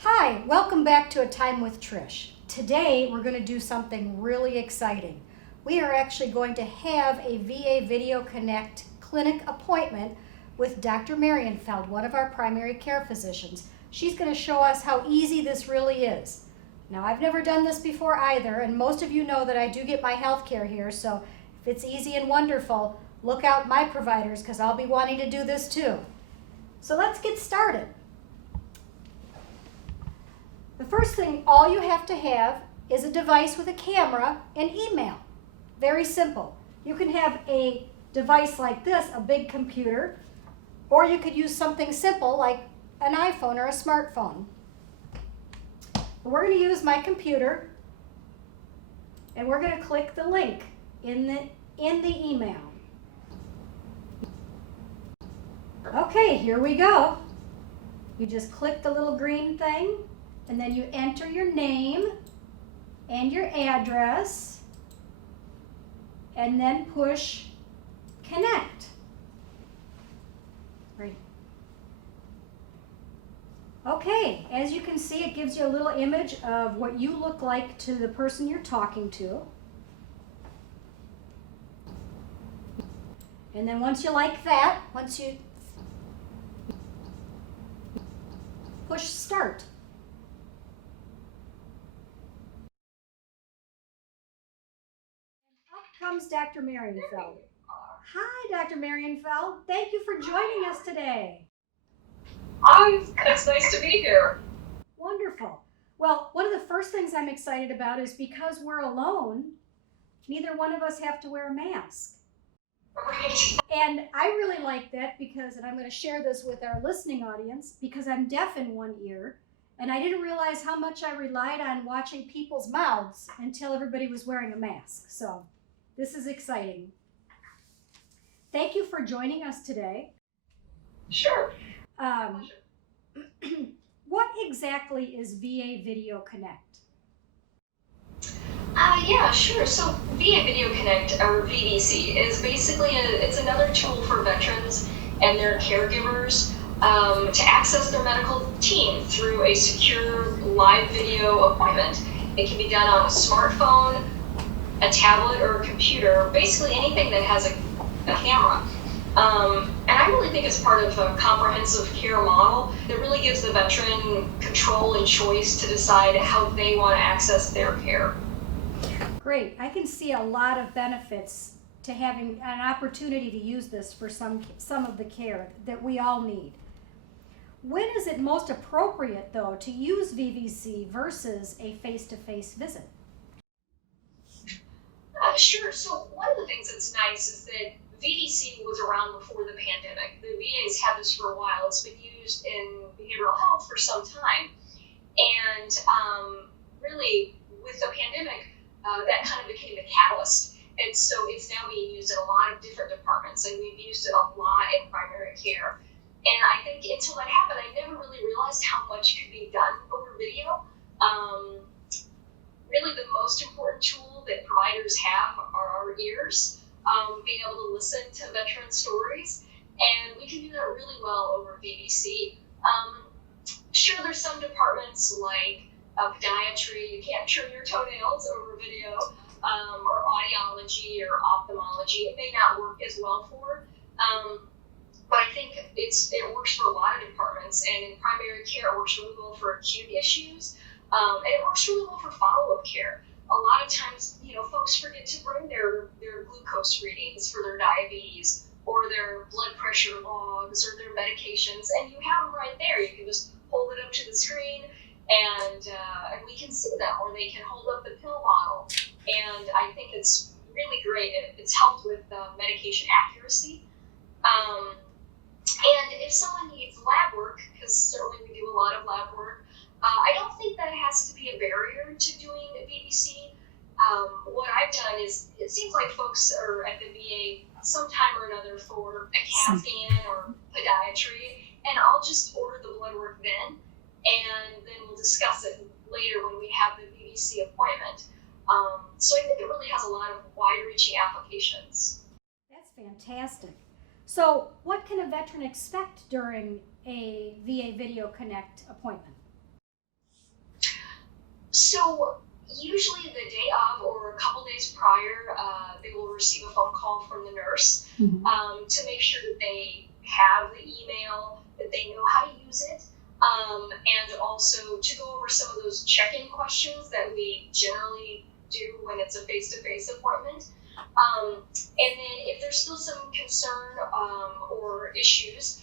Hi, welcome back to A Time with Trish. Today we're going to do something really exciting. We are actually going to have a VA Video Connect clinic appointment with Dr. Marienfeld, one of our primary care physicians. She's going to show us how easy this really is. Now, I've never done this before either, and most of you know that I do get my health care here, so if it's easy and wonderful, look out my providers because I'll be wanting to do this too. So let's get started. The first thing all you have to have is a device with a camera and email. Very simple. You can have a device like this, a big computer, or you could use something simple like an iPhone or a smartphone. We're going to use my computer and we're going to click the link in the email. Okay, here we go. You just click the little green thing and then you enter your name and your address and then push connect. Right. Okay, as you can see, it gives you a little image of what you look like to the person you're talking to. And then once you like that, once you push start. Up comes Dr. Marienfeld. Hi, Dr. Marienfeld. Thank you for joining us today. Hi, it's nice to be here. Wonderful. Well, one of the first things I'm excited about is because we're alone, neither one of us have to wear a mask. Right. And I really like that because, and I'm going to share this with our listening audience, because I'm deaf in one ear, and I didn't realize how much I relied on watching people's mouths until everybody was wearing a mask. So this is exciting. Thank you for joining us today. Sure. What exactly is VA Video Connect? Yeah, sure. So VA Video Connect, or VVC, is basically it's another tool for veterans and their caregivers to access their medical team through a secure live video appointment. It can be done on a smartphone, a tablet, or a computer, basically anything that has a camera. And I really think it's part of a comprehensive care model that really gives the veteran control and choice to decide how they want to access their care. Great. I can see a lot of benefits to having an opportunity to use this for some of the care that we all need. When is it most appropriate, though, to use VVC versus a face-to-face visit? Sure. So one of the things that's nice is that VVC was around before the pandemic. The VA's had this for a while. It's been used in behavioral health for some time. And really, with the pandemic, that kind of became a catalyst. And so it's now being used in a lot of different departments, and we've used it a lot in primary care. And I think until that happened, I never really realized how much could be done over video. Really, the most important tool that providers have are our ears, being able to listen to veteran stories, and we can do that really well over VVC. Sure, there's some departments like podiatry, you can't trim your toenails over video, or audiology or ophthalmology. It may not work as well for, but I think it works for a lot of departments, and in primary care it works really well for acute issues, and it works really well for follow-up care. A lot of times, folks forget to bring their glucose readings for their diabetes or their blood pressure logs or their medications, and you have them right there. You can just hold it up to the screen, and we can see them, or they can hold up the pill bottle. And I think it's really great. It's helped with medication accuracy. And if someone needs lab work, because certainly we do a lot of lab work, I don't think that it has to be a barrier to doing VVC. What I've done is, it seems like folks are at the VA sometime or another for a CAT scan or podiatry, and I'll just order the blood work then, and then we'll discuss it later when we have the VVC appointment. So I think it really has a lot of wide-reaching applications. That's fantastic. So what can a veteran expect during a VA Video Connect appointment? So usually the day of or a couple days prior, they will receive a phone call from the nurse to make sure that they have the email, that they know how to use it, and also to go over some of those check-in questions that we generally do when it's a face-to-face appointment. And then if there's still some concern or issues,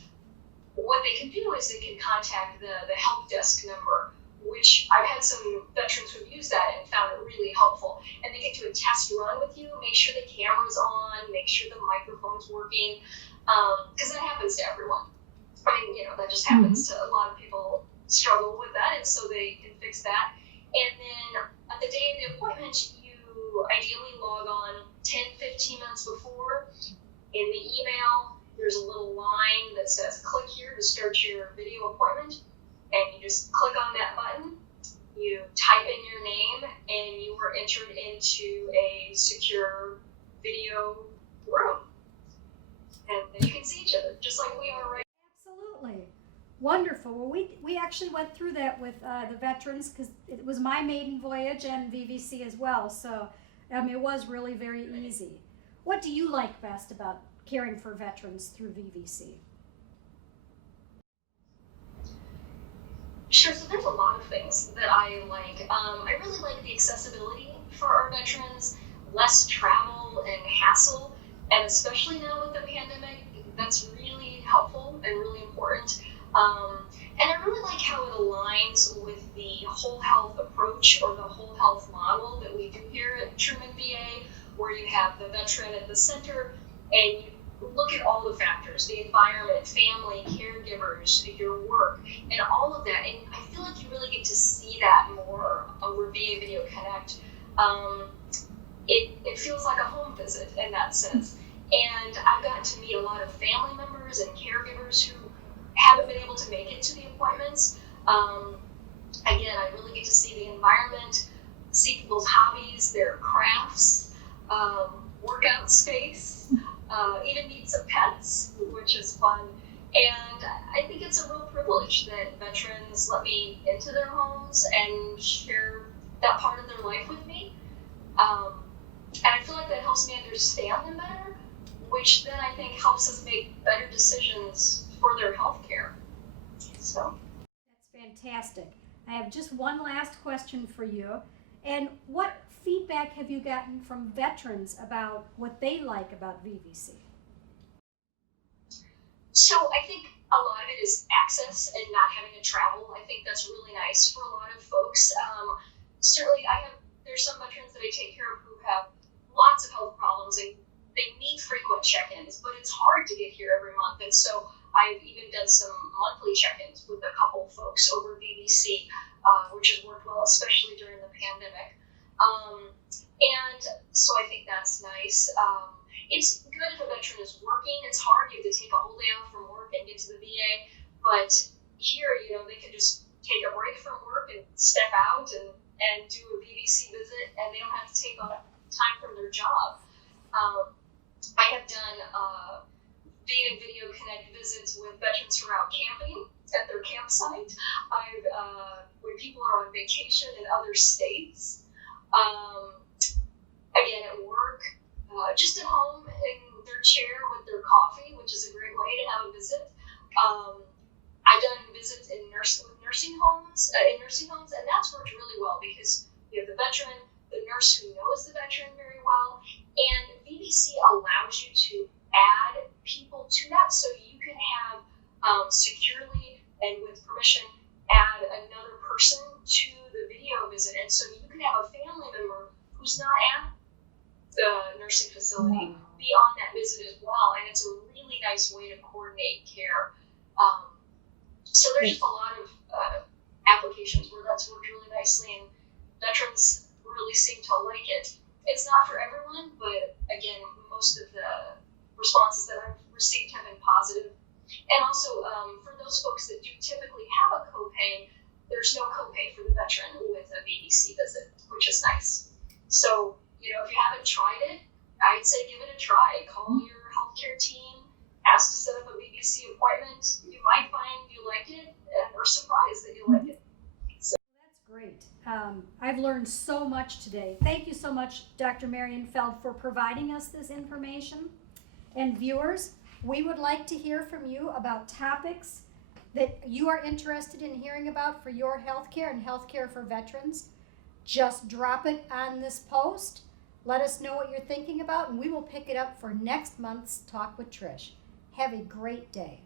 what they can do is they can contact the help desk number, which I've had some veterans who've used that and found it really helpful. And they can do a test run with you, make sure the camera's on, make sure the microphone's working, because that happens to everyone. I mean, that just happens to a lot of people struggle with that, and so they can fix that. And then at the day of the appointment, you ideally log on 10-15 minutes before. In the email, there's a little line that says click here to start your video appointment, and you just click on that button, you type in your name, and you are entered into a secure video room. And then you can see each other, just like we are right now. Absolutely. Wonderful. Well, we actually went through that with the veterans because it was my maiden voyage and VVC as well. So it was really very easy. What do you like best about caring for veterans through VVC? Sure, so there's a lot of things that I like. I really like the accessibility for our veterans, less travel and hassle, and especially now with the pandemic, that's really helpful and really important. And I really like how it aligns with the whole health approach or the whole health model that we do here at Truman VA, where you have the veteran at the center and you look at all the factors, the environment, family, caregivers, your work, and all of that. And I feel like you really get to see that more over VA Video Connect. It feels like a home visit in that sense. And I've gotten to meet a lot of family members and caregivers who haven't been able to make it to the appointments. Again, I really get to see the environment, see people's hobbies, their crafts, workout space, even meet some pets, which is fun. And I think it's a real privilege that veterans let me into their homes and share that part of their life with me. And I feel like that helps me understand them better, which then I think helps us make better decisions for their health care. So that's fantastic. I have just one last question for you. And what feedback have you gotten from veterans about what they like about VVC? So I think a lot of it is access and not having to travel. I think that's really nice for a lot of folks. Certainly, there's some veterans that I take care of who have lots of health problems and they need frequent check-ins, but it's hard to get here every month. And so I've even done some monthly check-ins with a couple folks over VVC, which has worked well, especially during the pandemic. And so I think that's nice. It's good if a veteran is working. It's hard. You have to take a whole day off from work and get to the VA. But here, they can just take a break from work and step out and do a VVC visit, and they don't have to take off time from their job. I have done VA Video Connect visits with veterans who are out camping at their campsite. When people are on vacation in other states. Again, at work, just at home in their chair with their coffee, which is a great way to have a visit. I've done visits in nursing homes, and that's worked really well because you have the veteran, the nurse who knows the veteran very well, and VVC allows you to add people to that, so you can have securely and with permission add another person to the video visit, and so you can have a family member who's not at the nursing facility be on that visit as well, and it's a really nice way to coordinate care. So there's just a lot of applications where that's worked really nicely, and veterans really seem to like it. It's not for everyone, but again, most of the responses that I've received have been positive. And also, for those folks that do typically have a copay, there's no copay for the veteran with a VVC visit, which is nice. So, if you haven't tried it, I'd say give it a try. Call your healthcare team, ask to set up a VVC appointment. You might find you like it, and are surprised that you like it. So. That's great. I've learned so much today. Thank you so much, Dr. Marienfeld, for providing us this information. And viewers, we would like to hear from you about topics that you are interested in hearing about for your healthcare and healthcare for veterans. Just drop it on this post. Let us know what you're thinking about, and we will pick it up for next month's Talk with Trish. Have a great day.